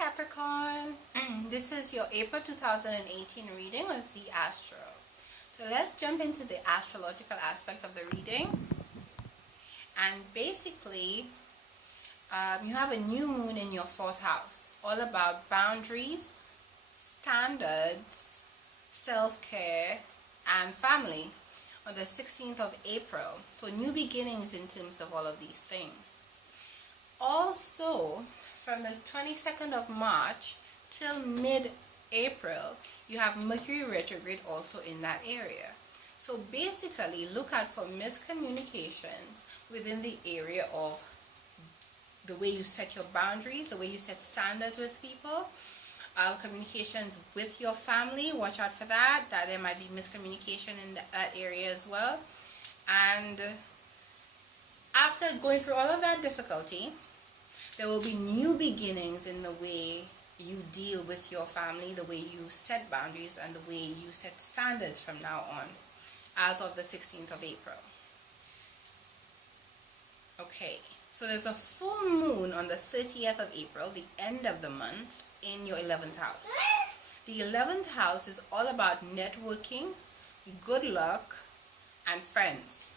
Capricorn. This is your April 2018 reading with Z Astro. So let's jump into the astrological aspect of the reading. And basically, you have a new moon in your 4th house, all about boundaries, standards, self-care, and family on the 16th of April. So new beginnings in terms of all of these things. Also, from the 22nd of March till mid-April, you have Mercury retrograde also in that area. So basically, look out for miscommunications within the area of the way you set your boundaries, the way you set standards with people, communications with your family. Watch out for that there might be miscommunication in that area as well. And after going through all of that difficulty, there will be new beginnings in the way you deal with your family, the way you set boundaries, and the way you set standards from now on, as of the 16th of April. Okay, so there's a full moon on the 30th of April, the end of the month, in your 11th house. The 11th house is all about networking, good luck, and friends.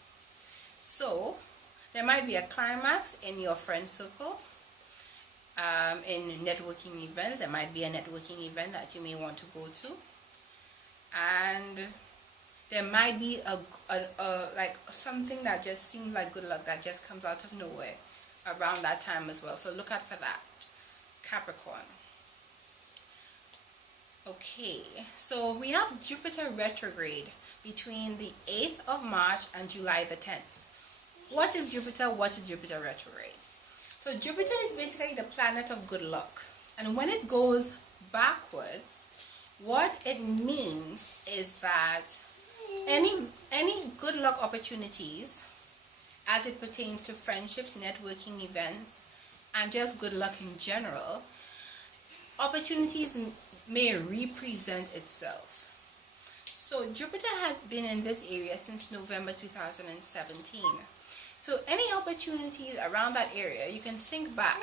So there might be a climax in your friend circle. In networking events, there might be a networking event that you may want to go to, and there might be a like something that just seems like good luck that just comes out of nowhere around that time as well. So look out for that, Capricorn. Okay, so we have Jupiter retrograde between the 8th of March and July the 10th. What is Jupiter? What is Jupiter retrograde? So Jupiter is basically the planet of good luck. And when it goes backwards, what it means is that any good luck opportunities as it pertains to friendships, networking events, and just good luck in general, opportunities may represent itself. So Jupiter has been in this area since November 2017. So any opportunities around that area, you can think back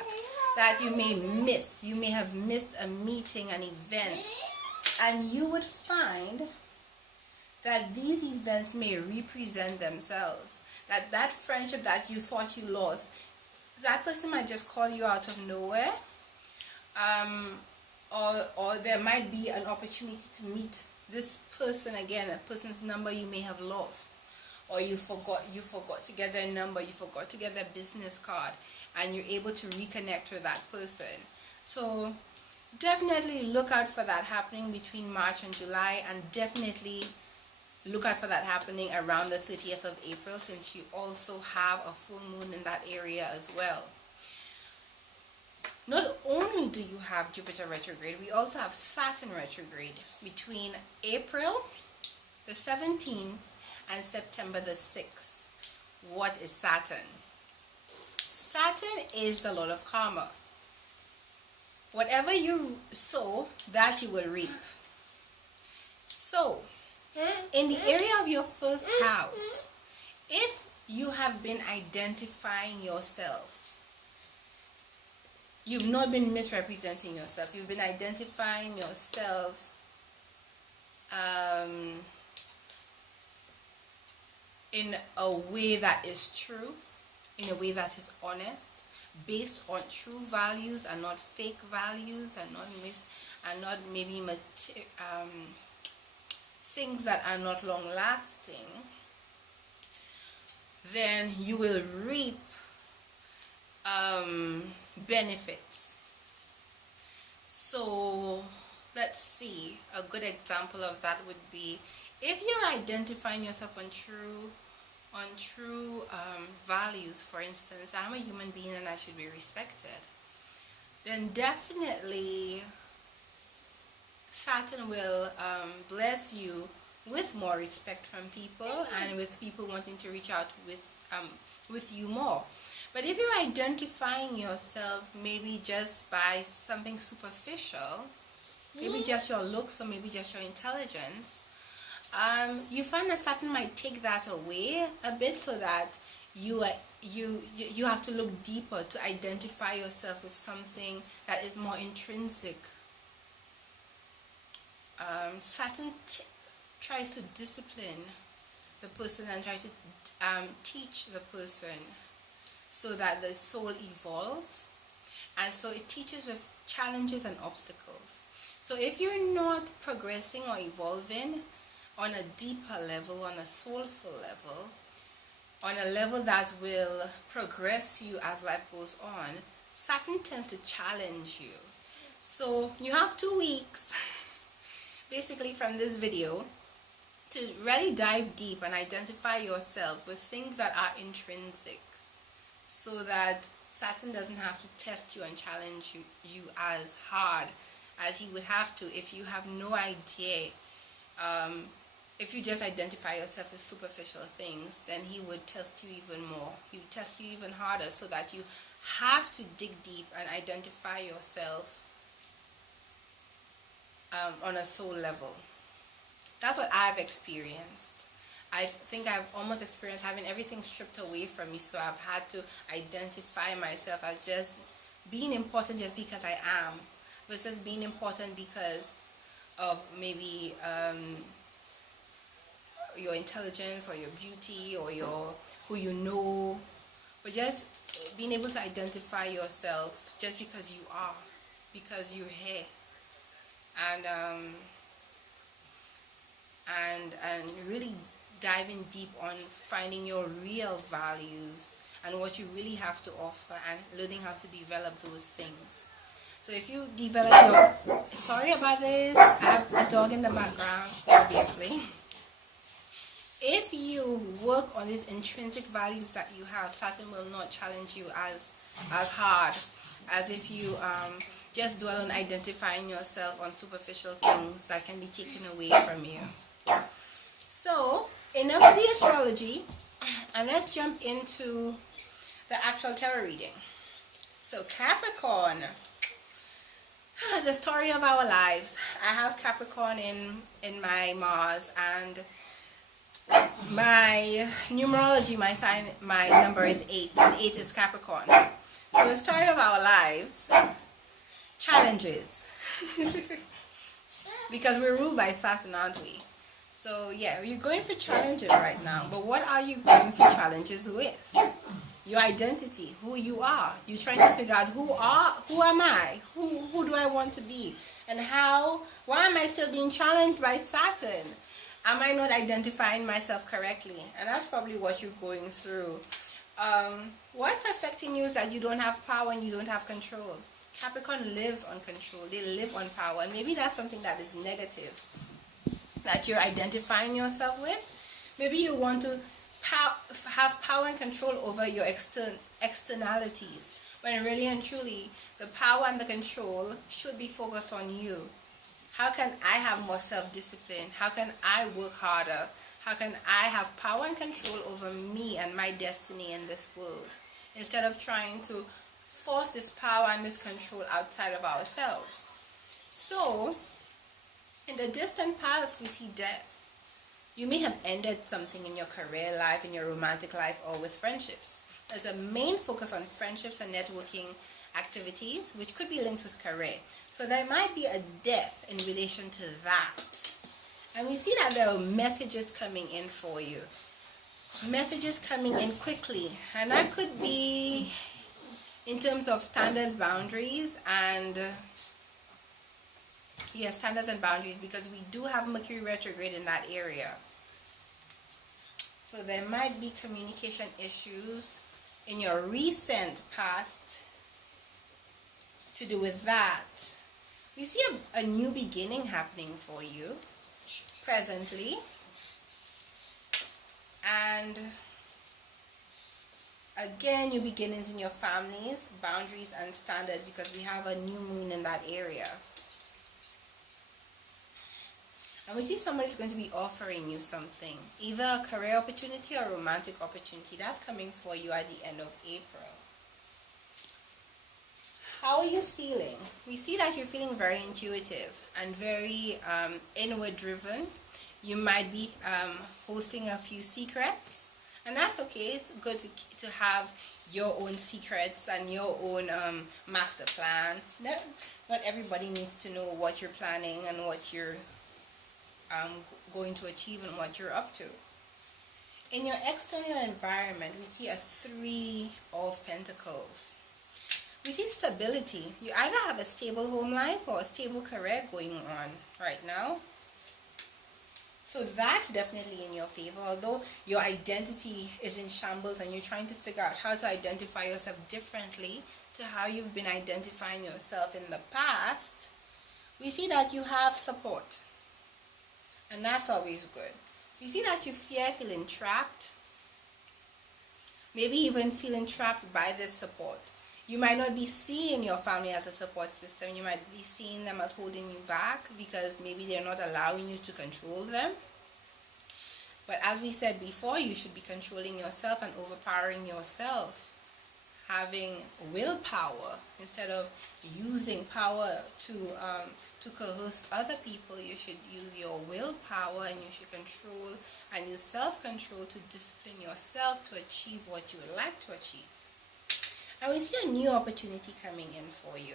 that you may miss. You may have missed a meeting, an event, and you would find that these events may represent themselves. That friendship that you thought you lost, that person might just call you out of nowhere, or there might be an opportunity to meet this person again, a person's number you may have lost. Or you forgot to get their number, you forgot to get their business card, and you're able to reconnect with that person. So definitely look out for that happening between March and July, and definitely look out for that happening around the 30th of April, since you also have a full moon in that area as well. Not only do you have Jupiter retrograde, we also have Saturn retrograde between April the 17th and September the 6th. What is Saturn? Saturn is the Lord of Karma. Whatever you sow, that you will reap. So, in the area of your 1st house, if you have been identifying yourself, you've not been misrepresenting yourself, you've been identifying yourself in a way that is true, in a way that is honest, based on true values and not fake values, and not maybe things that are not long lasting, then you will reap benefits. So let's see, a good example of that would be if you're identifying yourself on true values. For instance, I'm a human being and I should be respected, then definitely Saturn will bless you with more respect from people, and with people wanting to reach out with you more. But if you're identifying yourself maybe just by something superficial, maybe just your looks or maybe just your intelligence, you find that Saturn might take that away a bit, so that you are you have to look deeper to identify yourself with something that is more intrinsic. Saturn tries to discipline the person and tries to teach the person so that the soul evolves, and so it teaches with challenges and obstacles. So if you're not progressing or evolving on a deeper level, on a soulful level, on a level that will progress you as life goes on, Saturn tends to challenge you. So you have 2 weeks basically from this video to really dive deep and identify yourself with things that are intrinsic, so that Saturn doesn't have to test you and challenge you as hard as he would have to if you have no idea. If you just identify yourself with superficial things, then he would test you even more. He would test you even harder, so that you have to dig deep and identify yourself on a soul level. That's what I've experienced. I think I've almost experienced having everything stripped away from me, so I've had to identify myself as just being important just because I am, versus being important because of maybe your intelligence or your beauty or your who you know, but just being able to identify yourself just because you are, because you're here, and really diving deep on finding your real values and what you really have to offer, and learning how to develop those things. So if you develop your... Sorry about this, I have a dog in the background, obviously. If you work on these intrinsic values that you have, Saturn will not challenge you as hard as if you just dwell on identifying yourself on superficial things that can be taken away from you. So, enough of the astrology, and let's jump into the actual tarot reading. So, Capricorn, the story of our lives. I have Capricorn in my Mars, and my numerology, my sign, my number is 8, and 8 is Capricorn. So the story of our lives, challenges, because we're ruled by Saturn, aren't we? So yeah, you're going for challenges right now, but what are you going for challenges with? Your identity, who you are. You're trying to figure out who am I? Who do I want to be? And why am I still being challenged by Saturn? Am I not identifying myself correctly? And that's probably what you're going through. What's affecting you is that you don't have power and you don't have control. Capricorn lives on control. They live on power. And maybe that's something that is negative that you're identifying yourself with. Maybe you want to have power and control over your externalities, when really and truly the power and the control should be focused on you. How can I have more self-discipline? How can I work harder? How can I have power and control over me and my destiny in this world, instead of trying to force this power and this control outside of ourselves? So, in the distant past, we see death. You may have ended something in your career life, in your romantic life, or with friendships. There's a main focus on friendships and networking activities, which could be linked with career. So there might be a death in relation to that. And we see that there are messages coming in for you. Messages coming in quickly. And that could be in terms of standards, boundaries, and standards and boundaries, because we do have Mercury retrograde in that area. So there might be communication issues in your recent past to do with that. We see a new beginning happening for you presently, and again, new beginnings in your families, boundaries and standards, because we have a new moon in that area. And we see somebody's going to be offering you something, either a career opportunity or a romantic opportunity. That's coming for you at the end of April. How are you feeling? We see that you're feeling very intuitive and very inward driven. You might be hosting a few secrets And that's okay. It's good to have your own secrets and your own master plan. Not everybody needs to know what you're planning and what you're going to achieve and what you're up to. In your external environment, we see a 3 of Pentacles. We see stability. You either have a stable home life or a stable career going on right now. So that's definitely in your favor. Although your identity is in shambles and you're trying to figure out how to identify yourself differently to how you've been identifying yourself in the past, we see that you have support. And that's always good. You see that you fear feeling trapped. Maybe even feeling trapped by this support. You might not be seeing your family as a support system. You might be seeing them as holding you back because maybe they're not allowing you to control them. But as we said before, you should be controlling yourself and overpowering yourself. Having willpower instead of using power to coerce other people. You should use your willpower and you should control and use self-control to discipline yourself to achieve what you would like to achieve. And we see a new opportunity coming in for you.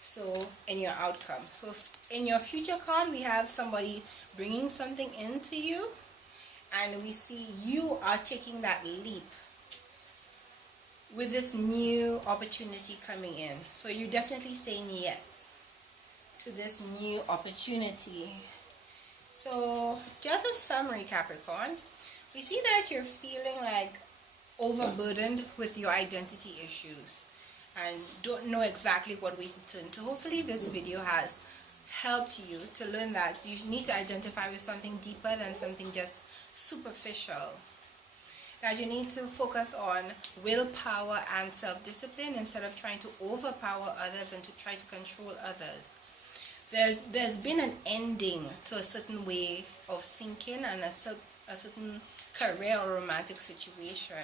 So in your outcome. So in your future card, we have somebody bringing something into you. And we see you are taking that leap with this new opportunity coming in. So you're definitely saying yes to this new opportunity. So just a summary, Capricorn. We see that you're feeling like overburdened with your identity issues and don't know exactly what way to turn. So hopefully this video has helped you to learn that you need to identify with something deeper than something just superficial. That you need to focus on willpower and self-discipline instead of trying to overpower others and to try to control others. There's been an ending to a certain way of thinking and a certain career or romantic situation.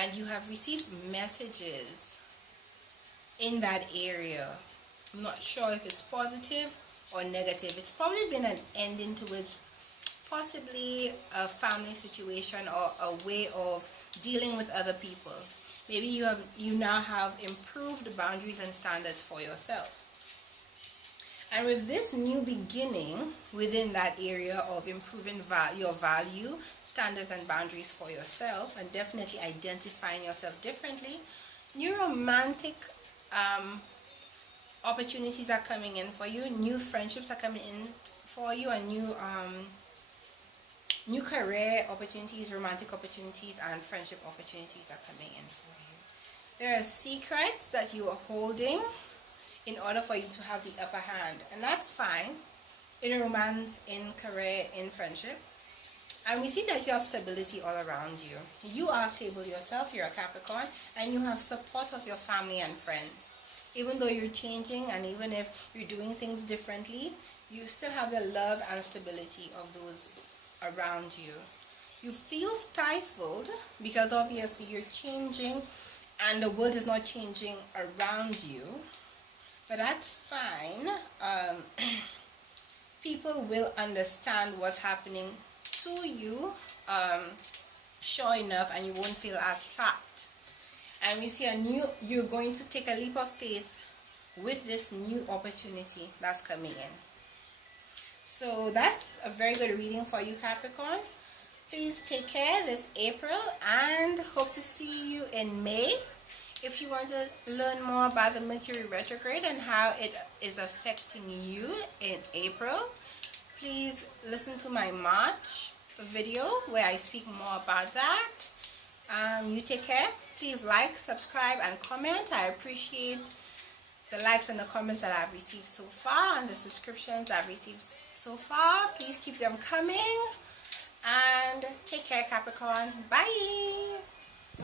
And you have received messages in that area. I'm not sure if it's positive or negative. It's probably been an ending towards possibly a family situation or a way of dealing with other people. Maybe you now have improved boundaries and standards for yourself. And with this new beginning within that area of improving your value, standards and boundaries for yourself, and definitely identifying yourself differently, new romantic opportunities are coming in for you. New friendships are coming in for you, and new career opportunities, romantic opportunities, and friendship opportunities are coming in for you. There are secrets that you are holding in order for you to have the upper hand. And that's fine in romance, in career, in friendship. And we see that you have stability all around you. You are stable yourself, you're a Capricorn, and you have support of your family and friends. Even though you're changing and even if you're doing things differently, you still have the love and stability of those around you. You feel stifled because obviously you're changing and the world is not changing around you, but that's fine. People will understand what's happening to you sure enough, and you won't feel as trapped. And we see you're going to take a leap of faith with this new opportunity that's coming in. So that's a very good reading for you, Capricorn. Please take care this April and hope to see you in May. If you want to learn more about the Mercury retrograde and how it is affecting you in April, please listen to my March video where I speak more about that. You take care. Please like, subscribe, and comment. I appreciate the likes and the comments that I've received so far and the subscriptions I've received so far. Please keep them coming. And take care, Capricorn. Bye.